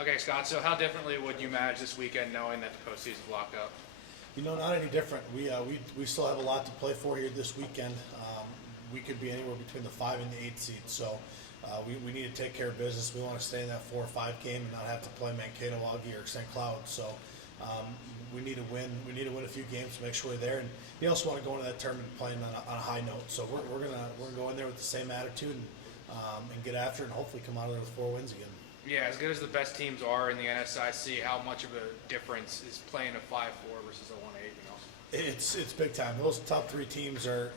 Okay, Scott, so how differently would you manage this weekend knowing that the postseason's locked up? Not any different. We still have a lot to play for here this weekend. We could be anywhere between the 5 and the 8 seed, so we need to take care of business. We want to stay in that 4 or 5 game and not have to play Mankato, Augie, or St. Cloud. So we need to win. We need to win a few games to make sure we're there. And you also want to go into that tournament playing on a high note. So we're gonna go in there with the same attitude and get after it, and hopefully come out of there with 4 wins again. Yeah, as good as the best teams are in the NSIC, how much of a difference is playing a 5-4 versus a 1-8? It's big time. Those top 3 teams are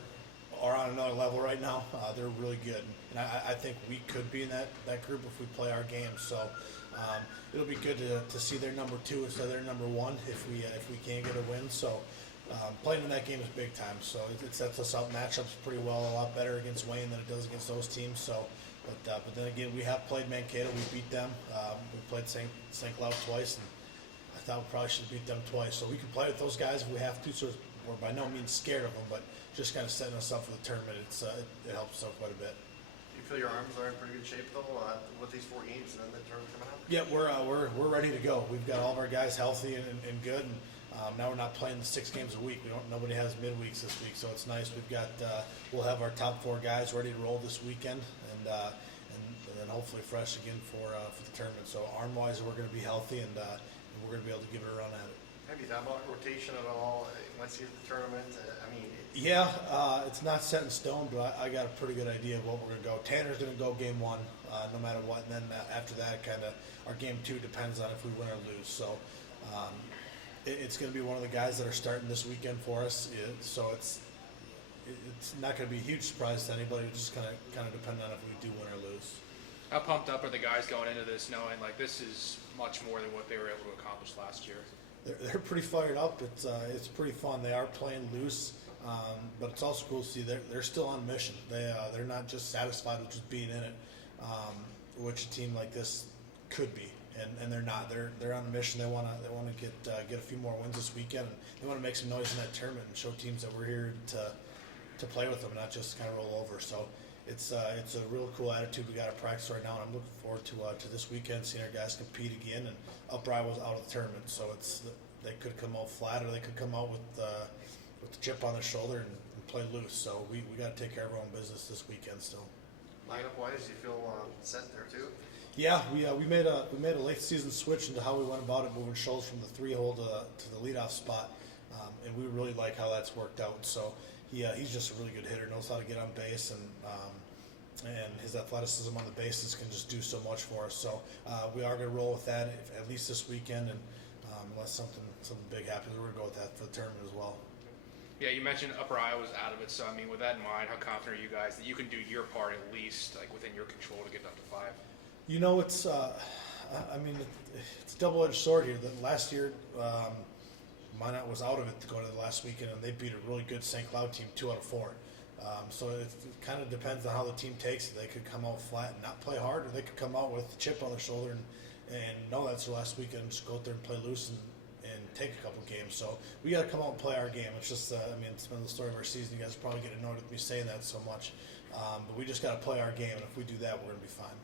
on another level right now. They're really good, and I think we could be in that group if we play our game. So it'll be good to see their number 2 instead of their number 1 if we can get a win. So playing in that game is big time. So it sets us up matchups pretty well, a lot better against Wayne than it does against those teams. So. But then again, we have played Mankato. We beat them. We played St. Cloud twice, and I thought we probably should have beat them twice. So we can play with those guys if we have to. So we're by no means scared of them, but just kind of setting us up for the tournament. It helps us out quite a bit. Do you feel your arms are in pretty good shape though with these 4 games and then the tournament coming up? Yeah, we're ready to go. We've got all of our guys healthy and good. And now we're not playing the 6 games a week. Nobody has midweeks this week, so it's nice. We'll have our top 4 guys ready to roll this weekend, and then hopefully fresh again for the tournament. So arm wise, we're going to be healthy, and we're going to be able to give it a run at it. Have you thought about rotation at all once you get to the tournament? Yeah, it's not set in stone, but I got a pretty good idea of what we're going to go. Tanner's going to go game 1, no matter what, and then after that, kind of our game 2 depends on if we win or lose. So it's going to be one of the guys that are starting this weekend for us. So it's not going to be a huge surprise to anybody. It's just kind of depend on if we do win or lose. How pumped up are the guys going into this knowing like this is much more than what they were able to accomplish last year? They're pretty fired up. It's pretty fun. They are playing loose, but it's also cool to see they're still on a mission. They're not just satisfied with just being in it, which a team like this could be. And they're not. They're on a mission. They want to get a few more wins this weekend. And they want to make some noise in that tournament and show teams that we're here to play with them, and not just kind of roll over. So it's a real cool attitude we got to practice right now, and I'm looking forward to this weekend, seeing our guys compete again. And Uprise was out of the tournament, so they could come out flat, or they could come out with the chip on their shoulder and play loose. So we got to take care of our own business this weekend still. Lineup wise, do you feel set there too? Yeah, we made a late season switch into how we went about it, moving Schultz from the 3-hole to the leadoff spot, and we really like how that's worked out. So he's just a really good hitter, knows how to get on base, and his athleticism on the bases can just do so much for us. So we are going to roll with that at least this weekend, and unless something big happens, we're going to go with that for the tournament as well. Yeah, you mentioned Upper Iowa's out of it, so I mean, with that in mind, how confident are you guys that you can do your part at least, like within your control, to get up to 5? It's it's a double-edged sword here. That last year, Minot was out of it to go to the last weekend, and they beat a really good St. Cloud team 2 out of 4. So it kind of depends on how the team takes it. They could come out flat and not play hard, or they could come out with a chip on their shoulder and know that's their last weekend and just go out there and play loose and take a couple games. So we got to come out and play our game. It's just, it's been the story of our season. You guys probably get annoyed with me saying that so much, but we just got to play our game, and if we do that, we're going to be fine.